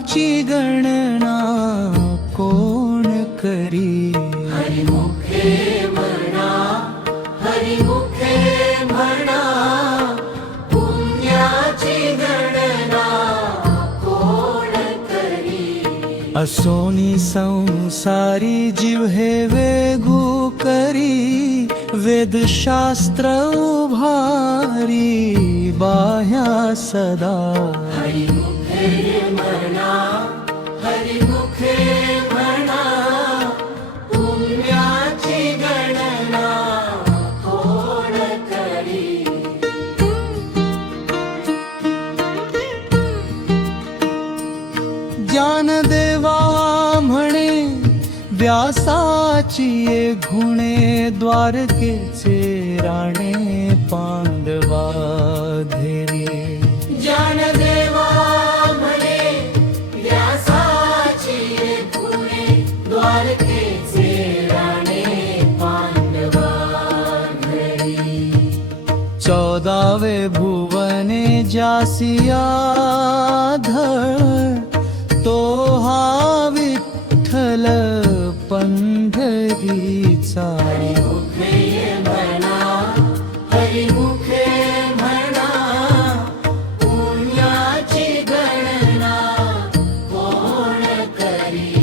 पुण्याची गणना कोण करी. हरिमुखे म्हणा, हरिमुखे म्हणा, पुण्याची गणना कोण करी. असोनी संसारी जीव हे वेगू करी, वेदशास्त्र उभारी बाह्या सदा. हरिमुखे म्हणा, हरिमुखे म्हणा, पुण्याची गणना कोण करी. ज्ञानदेवा म्हणे व्यासाची ये गुणे, द्वारकेचे राणे पांडवा धैर्य. ज्ञानदेवा म्हणे व्यासाची ये गुणे, द्वारकेचे राणे पांडवा घरी. 14वे भुवने ज्यासी आढळ, तो हा विठ्ठल पंढरीचा. हरिमुखे म्हणा, हरिमुखे म्हणा, पुण्याची गणना कोण करी.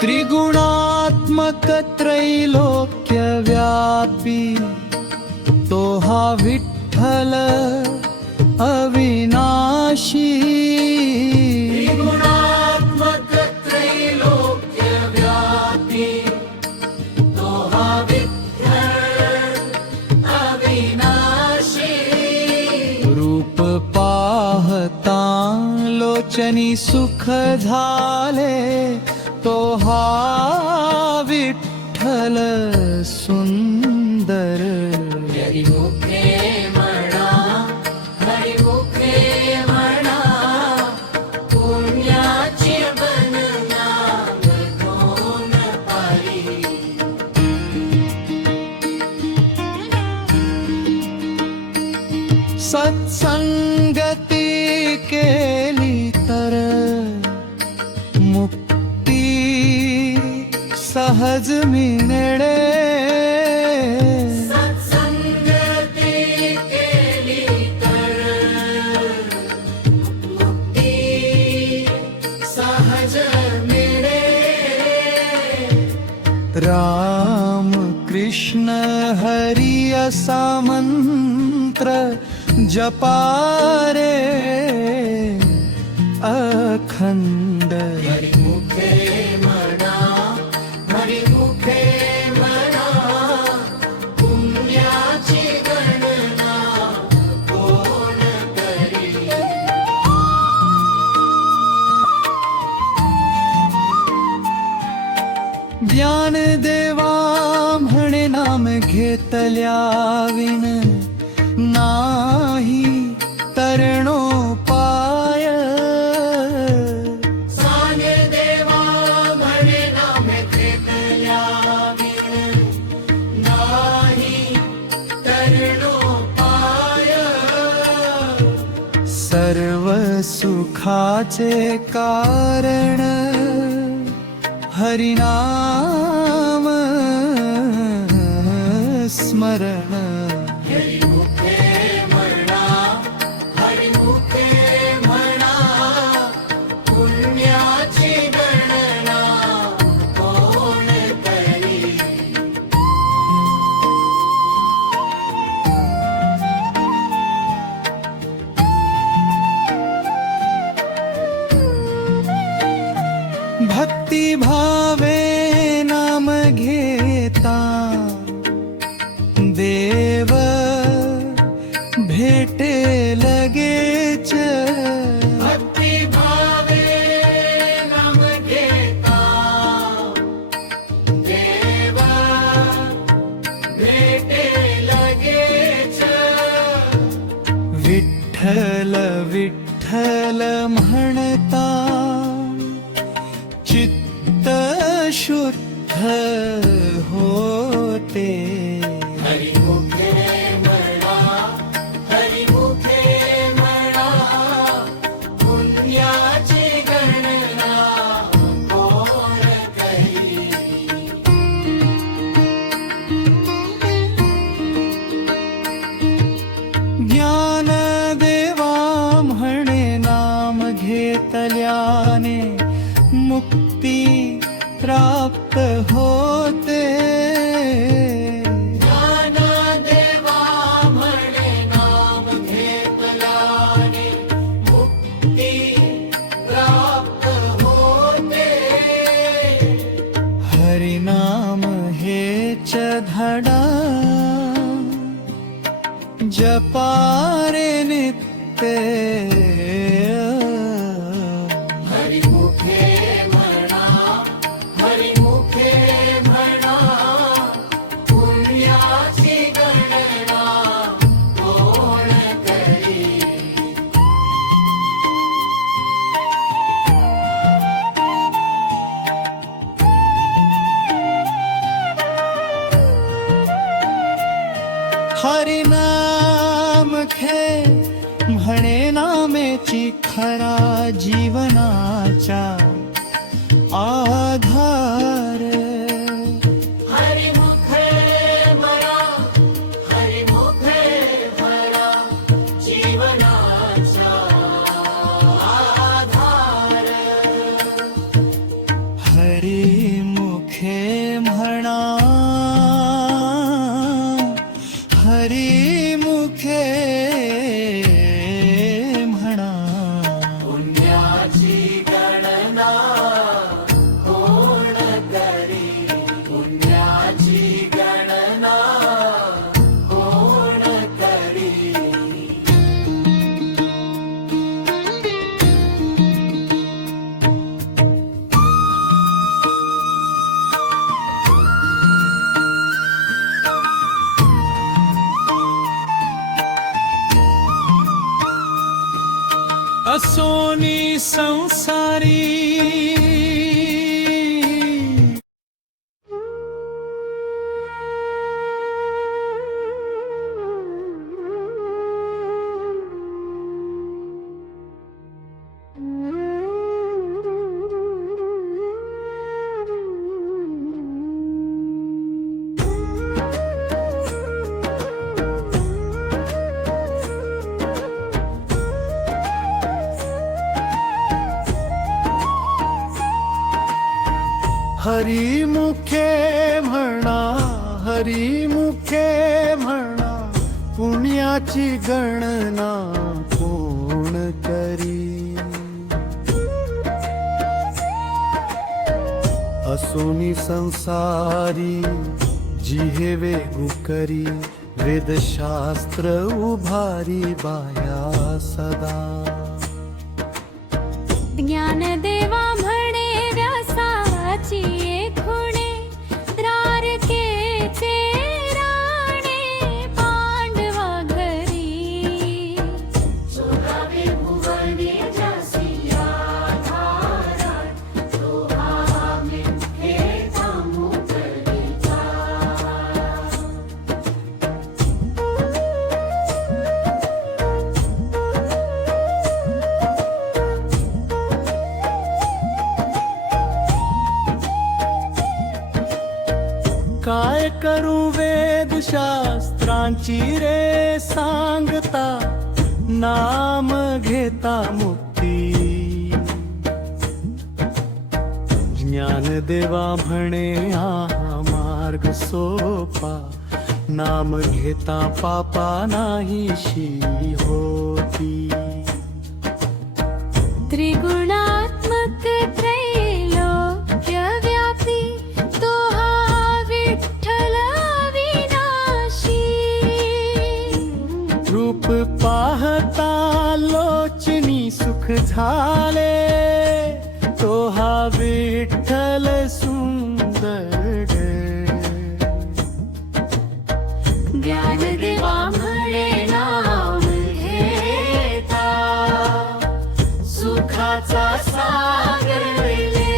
त्रिगुणात्मक त्रैलोक्य व्यापी, तो हा विठ्ठल अविनाशी. त्रिगुणात्मक त्रैलोक्य व्यापी, तो हा विठ्ठल अविनाशी. रूप पाहता लोचनी सुख झाले, तो हा विठ्ठल सुंदर. हरिमुखे म्हणा, हरिमुखे म्हणा, पुण्याची गणना कोण करी. सत्संगती केली तर मुक्ती सहज मिळणे. सत्संगती केली तर मुक्ती सहज मिळे. राम कृष्ण हरी असा मंत्र जपारे अखंड. हरिमुखे म्हणा, हरिमुखे म्हणा, पुण्याची गणना कोण करी. ज्ञानदेवा म्हणे नाम घेतल्या विन नाही तरणोपाय. ज्ञानदेवा म्हणे नाम घेतल्या विण नाही तरणोपाय. सर्व सुखाचे कारण हरिनाम स्मरण. हरिमुखे म्हणा, हरिमुखे म्हणा, पुण्याची गणना कोण करी. भक्ती भावे नाम घेता, देव भेटे लगेच. भक्ती भावे नाम घेता, देव भेटे लगेच. विठ्ठल विठ्ठल म्हणता चित्त शुद्ध होते. हरिमुखे म्हणा, हरिमुखे म्हणा, पुण्याची गणना कोण करी. ज्ञान देवा म्हणे नाम घेतल्याने मुक्ती प्राप्त होते. ज्ञानदेवा म्हणे नाम घेतल्याने मुक्ती प्राप्त होते. हरिनाम हेच धडा जपारे नित्य. हरिमुखे म्हणा, हरिमुखे म्हणा, पुण्याची गणना कोण करी. हरिनाम खे म्हणे नामेची खरा जीवनाचा आधार. हरिमुखे म्हणा, हरिमुखे म्हणा, जीवनाचा आधार. हरिमुखे म्हणा, हरिमुखे म्हणा, पुण्याची गणना कोण करी. पुण्याची गणना कोण करी. असोनी संसारी. हरिमुखे म्हणा, हरिमुखे म्हणा, पुण्याची गणना कोण करी. असोनी संसारी जिहेवे गुकरी. वेदशास्त्र उभारी बाया सदा. ज्ञानदेवा म्हणे व्यासाची खुणे. द्वारकेचे राणे पांडवा घरी. सोडावे भुवने जासिया धारात, सोहावे हे थांबू करिता. काय करू वेदशास्त्रांची रे सांगता. नाम घेता मुक्ती. ज्ञानदेवा म्हणे हा मार्ग सोपा. नाम घेता पापा नाहीशी होती. त्रिगुणात्मक त्रैलोक्य व्यापी. तो हा विठ्ठल अविनाशी. रूप पाहता लोचनी सुख झाले. तो हा विठ्ठल सुंदर. ज्ञानदेवा म्हणे नाम घेता. सुखाचा सागर वेले.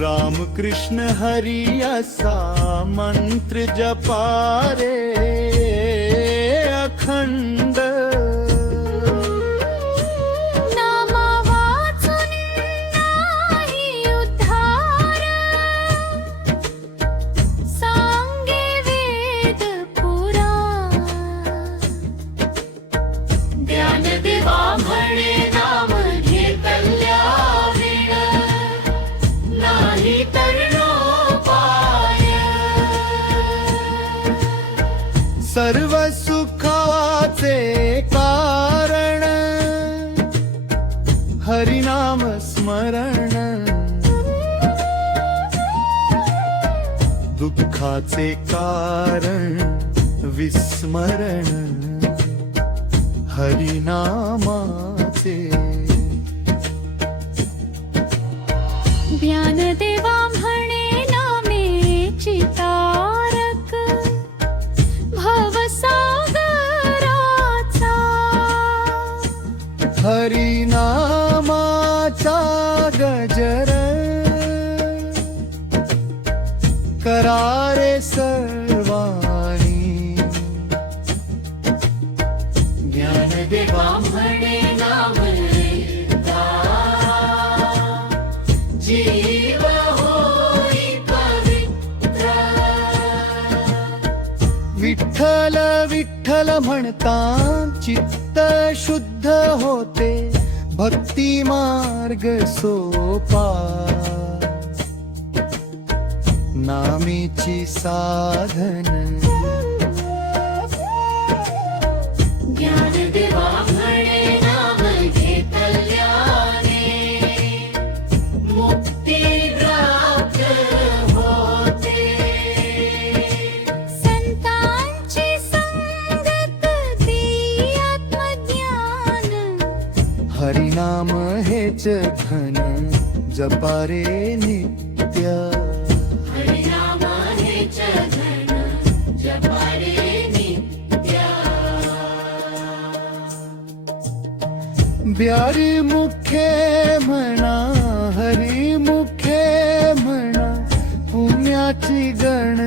राम कृष्ण हरी असा मंत्र जपारे अखंड नामा वाचून नाही उद्धार सांगे वेद पुराण ज्ञानदेवा म्हणे नाम घेतल्या विण नाही तरणोपाय सर्व सुखाचे कारण हरिनाम स्मरण दुःखाचे कारण विस्मरण हरिनामाचे ज्ञानदेवा म्हणे नामेची तारक भवसागराचा हरिनामाचा गजर करारे सर्वाणी ज्ञानदेवा म्हणे नाम घेता जीव होई पवित्र विठ्ठल विठ्ठल म्हणता चित्त शुद्ध होते भक्ती मार्ग सोपा नामेची साधन ज्ञानदेवा म्हणे नाम घेतल्याने मुक्ती प्राप्त होते संतांची संगत दी आत्मज्ञान हरिनाम हेच धन जपारे नित्य हरिनाम हेच धन जपारे नित्य ब्यारी मुखे म्हणा हरी मुखे म्हणा पुण्याची गण